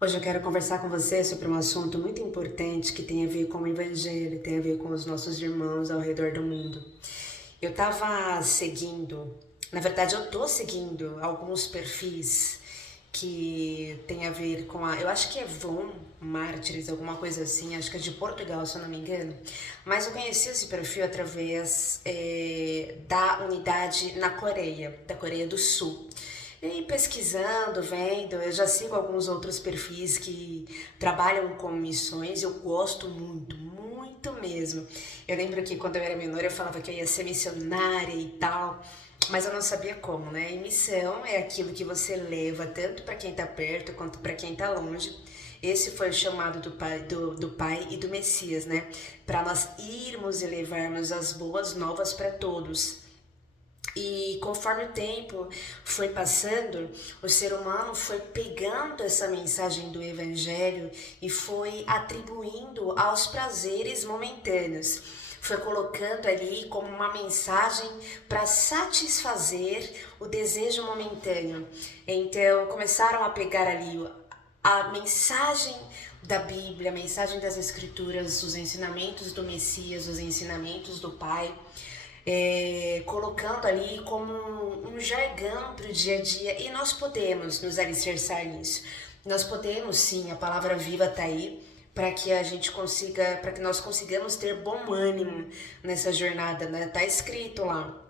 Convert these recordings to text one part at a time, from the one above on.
Hoje eu quero conversar com você sobre um assunto muito importante que tem a ver com o Evangelho, tem a ver com os nossos irmãos ao redor do mundo. Eu estava seguindo, na verdade eu tô seguindo alguns perfis que tem a ver com eu acho que é Von Mártires, alguma coisa assim, acho que é de Portugal, se eu não me engano. Mas eu conheci esse perfil através da unidade na Coreia, da Coreia do Sul. E pesquisando, vendo, eu já sigo alguns outros perfis que trabalham com missões, eu gosto muito, muito mesmo. Eu lembro que quando eu era menor eu falava que eu ia ser missionária e tal, mas eu não sabia como, né? E missão é aquilo que você leva tanto para quem está perto quanto para quem está longe. Esse foi o chamado do Pai e do Messias, né? Para nós irmos e levarmos as boas novas para todos. E conforme o tempo foi passando, o ser humano foi pegando essa mensagem do Evangelho e foi atribuindo aos prazeres momentâneos. Foi colocando ali como uma mensagem para satisfazer o desejo momentâneo. Então começaram a pegar ali a mensagem da Bíblia, a mensagem das Escrituras, os ensinamentos do Messias, os ensinamentos do Pai, colocando ali como um jargão para o dia a dia, e nós podemos nos alicerçar nisso. Nós podemos sim, a palavra viva está aí para que a gente consiga, para que nós consigamos ter bom ânimo nessa jornada, né? Tá escrito lá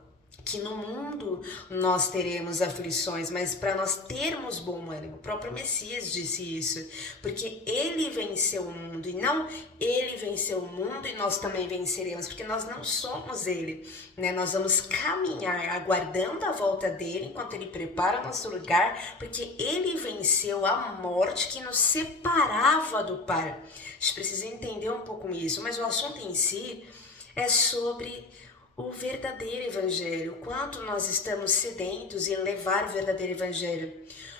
que no mundo nós teremos aflições, mas para nós termos bom ânimo, o próprio Messias disse isso, porque ele venceu o mundo, e não ele venceu o mundo e nós também venceremos, porque nós não somos ele, né? Nós vamos caminhar aguardando a volta dele enquanto ele prepara o nosso lugar, porque ele venceu a morte que nos separava do Pai. A gente precisa entender um pouco isso, mas o assunto em si é sobre o verdadeiro evangelho, o quanto nós estamos sedentos em levar o verdadeiro evangelho.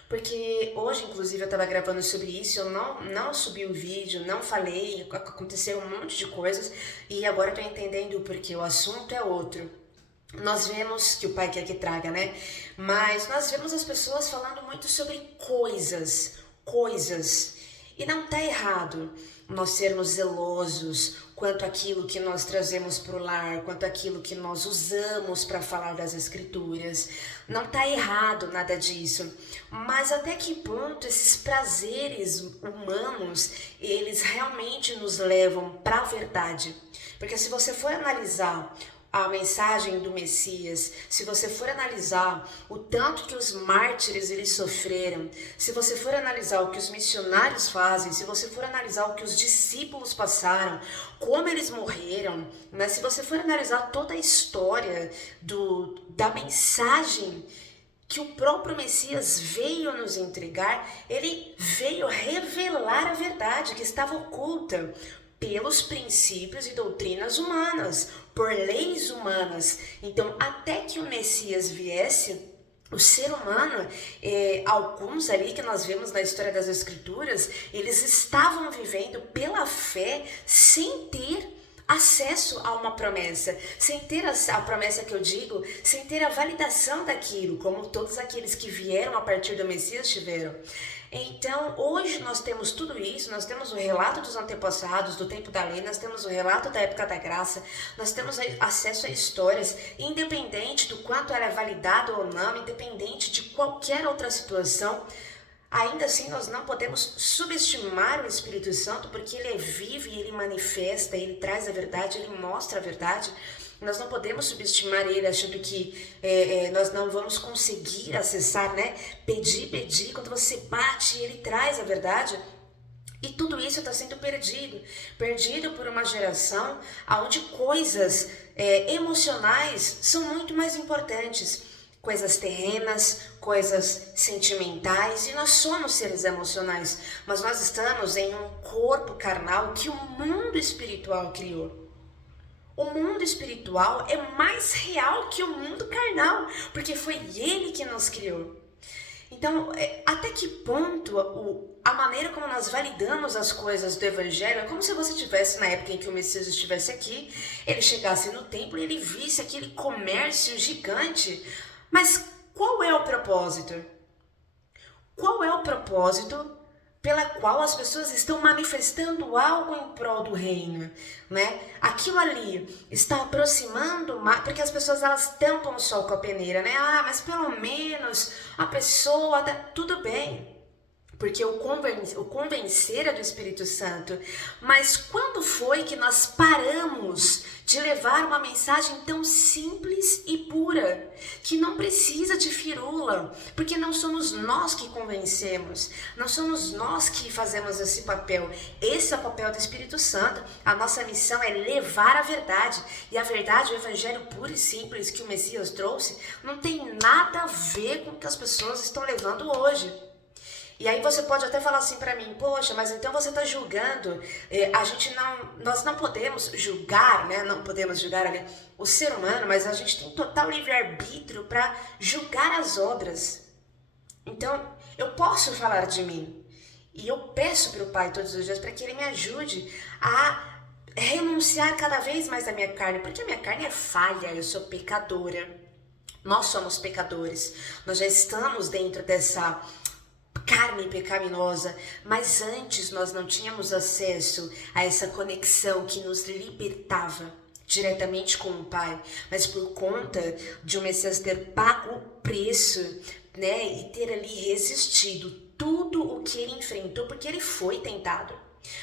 Porque hoje, inclusive, eu estava gravando sobre isso, eu não subi o vídeo, não falei, aconteceu um monte de coisas e agora eu tô entendendo porque o assunto é outro. Nós vemos que o pai quer que traga, né? Mas nós vemos as pessoas falando muito sobre coisas. E não tá errado nós sermos zelosos quanto aquilo que nós trazemos para o lar, quanto aquilo que nós usamos para falar das escrituras. Não tá errado nada disso. Mas até que ponto esses prazeres humanos, eles realmente nos levam para a verdade? Porque se você for analisar a mensagem do Messias, se você for analisar o tanto que os mártires eles sofreram, se você for analisar o que os missionários fazem, se você for analisar o que os discípulos passaram, como eles morreram, né? Se você for analisar toda a história da mensagem que o próprio Messias veio nos entregar, ele veio revelar a verdade que estava oculta pelos princípios e doutrinas humanas, por leis humanas. Então, até que o Messias viesse, o ser humano, alguns ali que nós vemos na história das Escrituras, eles estavam vivendo pela fé sem ter acesso a uma promessa, sem ter a promessa que eu digo, sem ter a validação daquilo, como todos aqueles que vieram a partir do Messias tiveram. Então, hoje nós temos tudo isso, nós temos o relato dos antepassados, do tempo da lei, nós temos o relato da época da graça, nós temos acesso a histórias, independente do quanto ela é validada ou não, independente de qualquer outra situação. Ainda assim, nós não podemos subestimar o Espírito Santo, porque ele é vivo e ele manifesta, ele traz a verdade, ele mostra a verdade. Nós não podemos subestimar ele achando que nós não vamos conseguir acessar, né? Pedir, quando você bate, ele traz a verdade. E tudo isso está sendo perdido por uma geração onde coisas emocionais são muito mais importantes, coisas terrenas, coisas sentimentais, e nós somos seres emocionais, mas nós estamos em um corpo carnal que o mundo espiritual criou. O mundo espiritual é mais real que o mundo carnal, porque foi ele que nos criou. Então, até que ponto a maneira como nós validamos as coisas do Evangelho é como se você tivesse, na época em que o Messias estivesse aqui, ele chegasse no templo e ele visse aquele comércio gigante. Mas qual é o propósito? Qual é o propósito pela qual as pessoas estão manifestando algo em prol do reino, né? Aquilo ali está aproximando mais, porque as pessoas elas tampam o sol com a peneira, né? Ah, mas pelo menos a pessoa, tudo bem. Porque o convencer é do Espírito Santo. Mas quando foi que nós paramos de levar uma mensagem tão simples e pura, que não precisa de firula, porque não somos nós que convencemos, não somos nós que fazemos esse papel. Esse é o papel do Espírito Santo. A nossa missão é levar a verdade. E a verdade, o evangelho puro e simples que o Messias trouxe, não tem nada a ver com o que as pessoas estão levando hoje. E aí você pode até falar assim pra mim, poxa, mas então você tá julgando, nós não podemos julgar, né? Não podemos julgar ali o ser humano, mas a gente tem total livre-arbítrio para julgar as obras. Então, eu posso falar de mim. E eu peço pro Pai todos os dias para que Ele me ajude a renunciar cada vez mais da minha carne, porque a minha carne é falha, eu sou pecadora. Nós somos pecadores. Nós já estamos dentro dessa carne pecaminosa, mas antes nós não tínhamos acesso a essa conexão que nos libertava diretamente com o Pai, mas por conta de o Messias ter pago o preço, né, e ter ali resistido tudo o que ele enfrentou, porque ele foi tentado.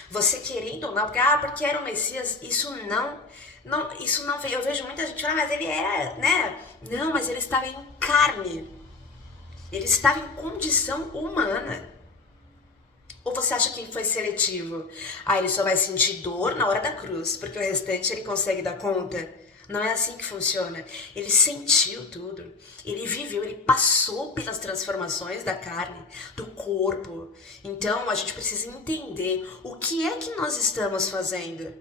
Você querendo ou não, porque era o Messias, isso não veio. Eu vejo muita gente falar, mas ele era, né? Não, mas ele estava em carne. Ele estava em condição humana. Ou você acha que ele foi seletivo? Ah, ele só vai sentir dor na hora da cruz, porque o restante ele consegue dar conta? Não é assim que funciona. Ele sentiu tudo. Ele viveu, ele passou pelas transformações da carne, do corpo. Então, a gente precisa entender o que é que nós estamos fazendo.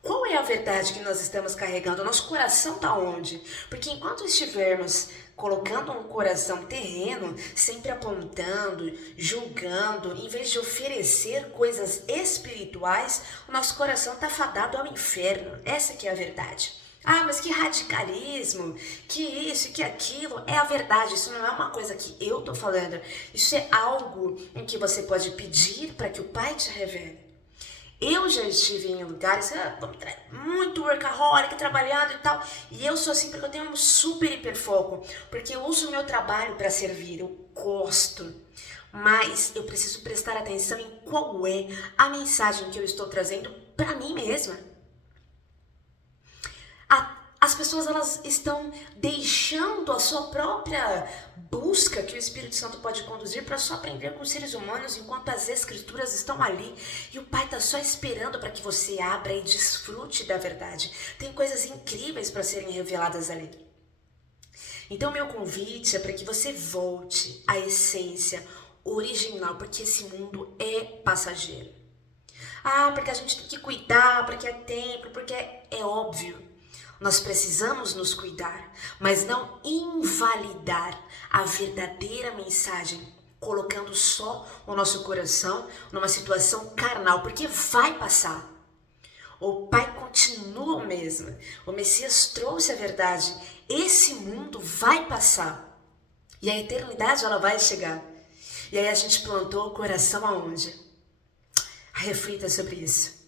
Qual é a verdade que nós estamos carregando? O nosso coração está onde? Porque enquanto estivermos colocando um coração terreno, sempre apontando, julgando, em vez de oferecer coisas espirituais, o nosso coração está fadado ao inferno. Essa que é a verdade. Ah, mas que radicalismo, que isso, que aquilo. É a verdade, isso não é uma coisa que eu estou falando. Isso é algo em que você pode pedir para que o Pai te revele. Eu já estive em lugares muito workaholic, trabalhando e tal. E eu sou assim porque eu tenho um super hiperfoco. Porque eu uso o meu trabalho para servir, eu gosto. Mas eu preciso prestar atenção em qual é a mensagem que eu estou trazendo para mim mesma. As pessoas elas estão deixando a sua própria busca que o Espírito Santo pode conduzir para só aprender com os seres humanos enquanto as escrituras estão ali e o Pai está só esperando para que você abra e desfrute da verdade. Tem coisas incríveis para serem reveladas ali. Então meu convite é para que você volte à essência original, porque esse mundo é passageiro. Ah, porque a gente tem que cuidar, porque é templo, porque é óbvio. Nós precisamos nos cuidar, mas não invalidar a verdadeira mensagem, colocando só o nosso coração numa situação carnal, porque vai passar. O Pai continua o mesmo. O Messias trouxe a verdade. Esse mundo vai passar. E a eternidade ela vai chegar. E aí a gente plantou o coração aonde? Reflita sobre isso.